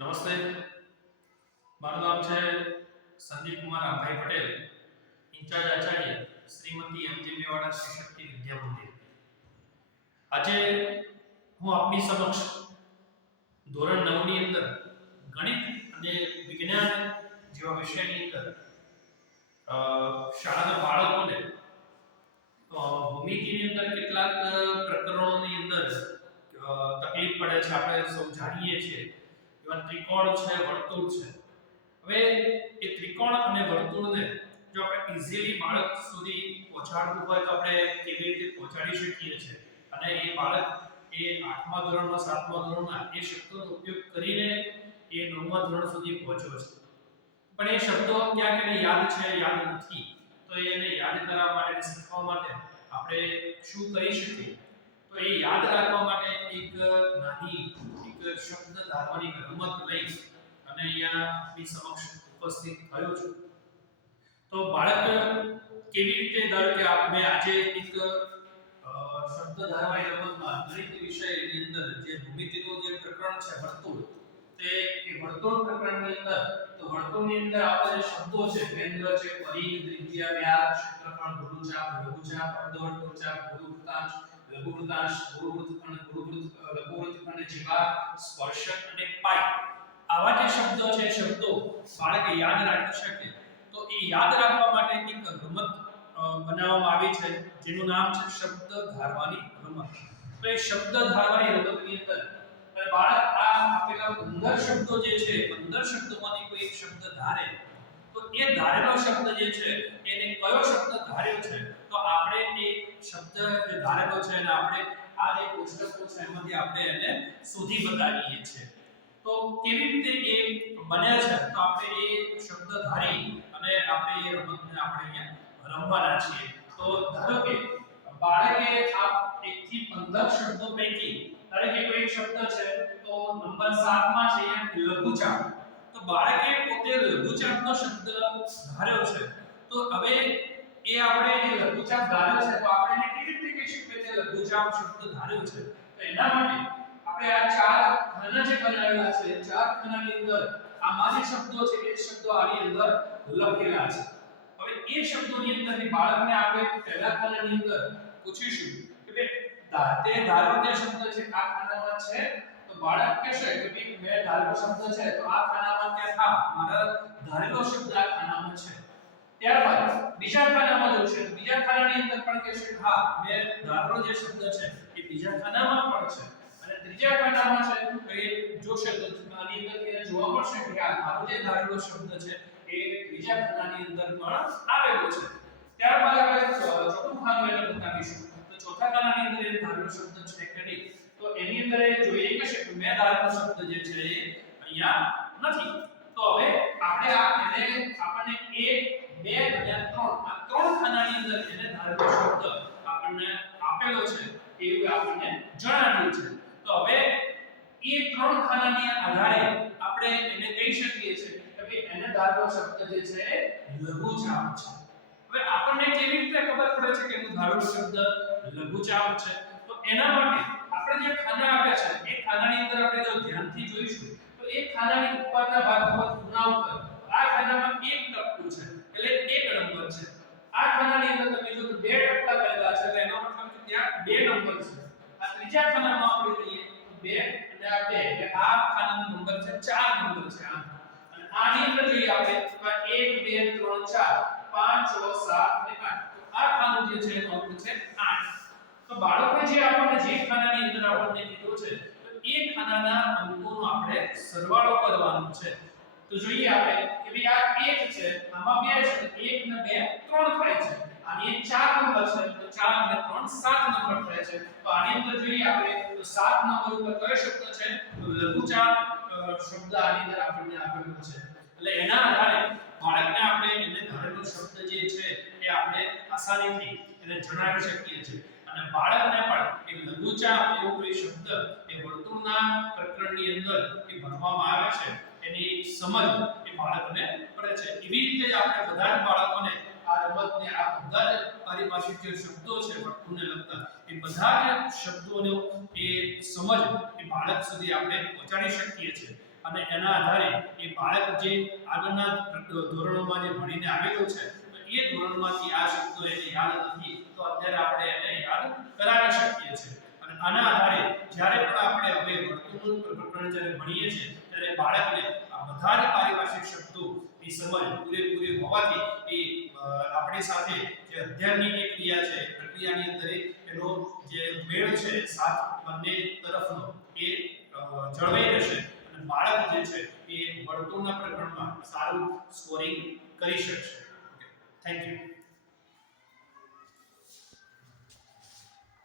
નમસ્તે. મારું નામ છે સંદીપ કુમાર આભાઈ પટેલ, ઇન્ચાર્જ આચાર્ય શ્રીમતી એમ. જે. મેવાડા શ્રી વિદ્યા મંદિર. આજે હું આપની સમક્ષ ધોરણ નવની અંદર ગણિત અને વિજ્ઞાન જેવા વિષયની અંદર શાળાના બાળકોને ભૂમિતિની અંદર કેટલાક પ્રકરણોની અંદર તકલીફ પડે છે, આપણે સૌ જાણીએ છીએ. એવા ત્રિકોણ છે, વર્તુળ છે. હવે એ ત્રિકોણ અને વર્તુળને જો આપણે ઈઝીલી બાળક સુધી પહોંચાડવું હોય તો આપણે કેવી રીતે પહોંચાડી શકીએ છીએ? અને એ બાળક એ આઠમા ધોરણમાં સાતમા ધોરણમાં એ શબ્દોનો ઉપયોગ કરીને એ નવમા ધોરણ સુધી પહોંચ્યો છે. પણ એ શબ્દો ક્યાંક એને યાદ છે, યાદ નથી. તો એને યાદ કરવા માટે, શીખવા માટે આપણે શું કરી શકીએ? તો એ યાદ રાખવા માટે એક નાની શબ્દ ધારવાની રમત લઈ અને અહીંયા આપની સમક્ષ ઉપસ્થિત થયો છું. તો બાળક કેવી રીતે, ધારો કે આપણે આજે એક શબ્દ ધારવાની રમતમાં ગણિત વિષયની અંદર જે ભૂમિતિનું જે પ્રકરણ છે વર્તુળ, તે એ વર્તુળ પ્રકરણની અંદર, તો વર્તુળની અંદર આપણે જે શબ્દો છે, કેન્દ્ર છે, પરિઘ, ત્રિજ્યા, વ્યાસ, ક્ષેત્રફળ ગુરુચાપ લઘુચાપ અર્ધવર્તુળચાપ ગુરુવૃત્તાંશ લઘુવૃત્તાંશ ગુરુવૃત્તખંડ ગુરુવૃત્ત લઘુવૃત્તખંડ જેવા સ્પર્શક અને પાઈ આવા જે શબ્દો છે શબ્દો બાળક યાદ રાખી શકે. તો એ યાદ રાખવા માટે એક રમત બનાવવામાં આવી છે, જેનું નામ છે શબ્દ ધારવાની રમત. તો એ શબ્દ ધારવાની રમતની અંદર બાળક આ આપેલા 15 શબ્દો જે છે 15 શબ્દોમાંથી કોઈ એક શબ્દ ધારે. તો એ ધારેલો શબ્દ જે છે, એને કયો શબ્દ ધાર્યો છે? તો આપણે એ શબ્દ જે ધારેલો છે એને આપણે આ જે કોષ્ટકો છે એમાંથી આપણે એને શોધી બતાવીએ છીએ. તો કેવી રીતે એ બને છે? તો આપણે એ શબ્દ ધારી અને આપણે એ રમતને આપણે અહીંયા રમવાના છીએ. તો ધારો કે બાળકે આ 1 થી 15 શબ્દો પૈકી, ધારો કે કોઈ એક શબ્દ છે, તો નંબર 7 માં છે લઘુચાપ. તો બાળકે પોતે લઘુચાપનો શબ્દ ધાર્યો છે. તો હવે એ આપણે જે લઘુચાપ ધાર્યો છે, તો આપણે એને શકીએ કે લઘુચાપ શબ્દ ધાર્યો છે? તો એના માટે આપણે આ ચાર ખાના જે બનાવેલા છે, ચાર ખાનાની અંદર આ જે શબ્દો છે, એ શબ્દો આની અંદર લખેલા છે. હવે એ શબ્દોની અંદરથી બાળકને આપણે પહેલા ખાનાની અંદર પૂછીશું કે બે તે ધારો જે શબ્દ છે, આ ખાનામાં છે? તો બાળક કહેશે કે ભાઈ, મેં ધારેલો શબ્દ છે, તો આ ખાનામાં કે હા, મારા ધારેલો શબ્દ આ ખાનામાં છે. ત્યારબાદ બીજા ખાનામાં જોશે છે. બીજા ખાનાની અંદર પણ કહેશે હા મે ધારો જે શબ્દ છે એ બીજા ખાનામાં પણ છે. અને ત્રીજા ખાનામાં છે એ જોશે તો આની અંદર એને જોવા મળશે કે આ ધારો જે ધારેલો શબ્દ છે, એ ત્રીજા ખાનાની અંદર પણ આવેલો છે. ત્યારબાદ આપણે ચોથું ખાનું એટલે બતાવીશું. તો ચોથા ખાનાની અંદર એ ધારેલો શબ્દ છે કે નહીં? તો એની અંદર જોઈએ કે મેં ધારેલો શબ્દ જે છે એ અહીંયા નથી. તો હવે આપણે આ એને આપણને 1 2 અને 3 આ ત્રણ ખાનાની અંદર એને ધારેલો શબ્દ આપણને આપેલો છે એવું આપણને જણાવ્યું છે. તો હવે એ ત્રણ ખાનાની આધારે આપણે એને કહી શકીએ છીએ કે ભાઈ એને ધારેલો શબ્દ જે છે લઘુચાપ છે. હવે આપણને કેવી રીતે ખબર પડે છે કે એનું ધારો શબ્દ લઘુચાપ છે? તો એના માટે આપણે જે ખાના આપ્યા છે, એ ખાનાની અંદર આપણે જો ધ્યાનથી જોઈશું તો એ ખાનાની ઉપરના ભાગમાં ખૂણા ઉપર આ ખાનામાં એક ટપકું છે એટલે એક નંબર છે આ ખાનાની અંદર તમે જો તો બે ટપકા કરેલા છે એટલે એનો મતલબ કે ત્યાં બે નંબર છે આ ખાનામાં આપણે લઈએ બે અને આ બે. એટલે આ ખાનાનો નંબર છે ચાર નંબર છે આ અને આની અંદર જોઈએ આપણે તો આ 1 2 3 4 5 6 7 અને 8 તો આ ખાનું જે છે એનો અંક છે 8 તો બાળકો જે આપણને જે ખાનાની અંદર આપણને કીધું છે, તો એ ખાનાના અંકોનો આપણે સરવાળો કરવાનો છે. તો જોઈએ આપણે કે ભાઈ આ 1 છે, આમાં 2 છે 1 ને 2 3 થાય છે. આની એક 4 નંબર છે, તો 4 અને 3 7 નંબર થાય છે. તો આની અંદર જોઈએ આપણે, તો 7 નંબર ઉપર કયો શબ્દ છે? તો લઘુચાપ શબ્દ આની અંદર આપણને આપેલો છે. એટલે એના આધારે બાળકને આપણે એને ધારેલો શબ્દ જે છે, એ આપણે આસાનીથી એને જણાવી શકીએ છીએ. અને બાળકને પણ એ લઘુચાપ એવો કોઈ શબ્દ, એ વર્તુળના પ્રકરણની અંદર એ ભણવામાં આવે છે, એની સમજ એ બાળકને પડે છે. એવી રીતે આપણે બધા જ બાળકોને આ આ બધા જ શબ્દો છે વર્તુળને લગતા. એ બધા જ શબ્દોનો એ સમજ એ બાળક સુધી આપણે પહોંચાડી શકીએ છીએ. અને એના આધારે એ બાળક જે આગળના ધોરણોમાં જે ભણીને આવેલો છે એ ધોરણમાંથી આ શબ્દો એને યાદ નથી, તો અત્યારે આપણે એને યાદ કરાવી શકીએ છીએ. અને આના આધારે જ્યારે પણ આપણે હવે વર્તણૂક પ્રકરણ જ્યારે ભણીએ છીએ ત્યારે બાળકને આ બધા જ પારિભાષિક શબ્દોની સમજ પૂરેપૂરી હોવાથી એ આપણી સાથે જે અધ્યયનની જે ક્રિયા છે પ્રક્રિયાની અંદર એનો જે મેળ છે સાથ બંને તરફનો, એ જળવાઈ રહેશે. અને બાળક જે છે, એ વર્તુળના પ્રકરણમાં સારું સ્કોરિંગ કરી શકશે. Thank you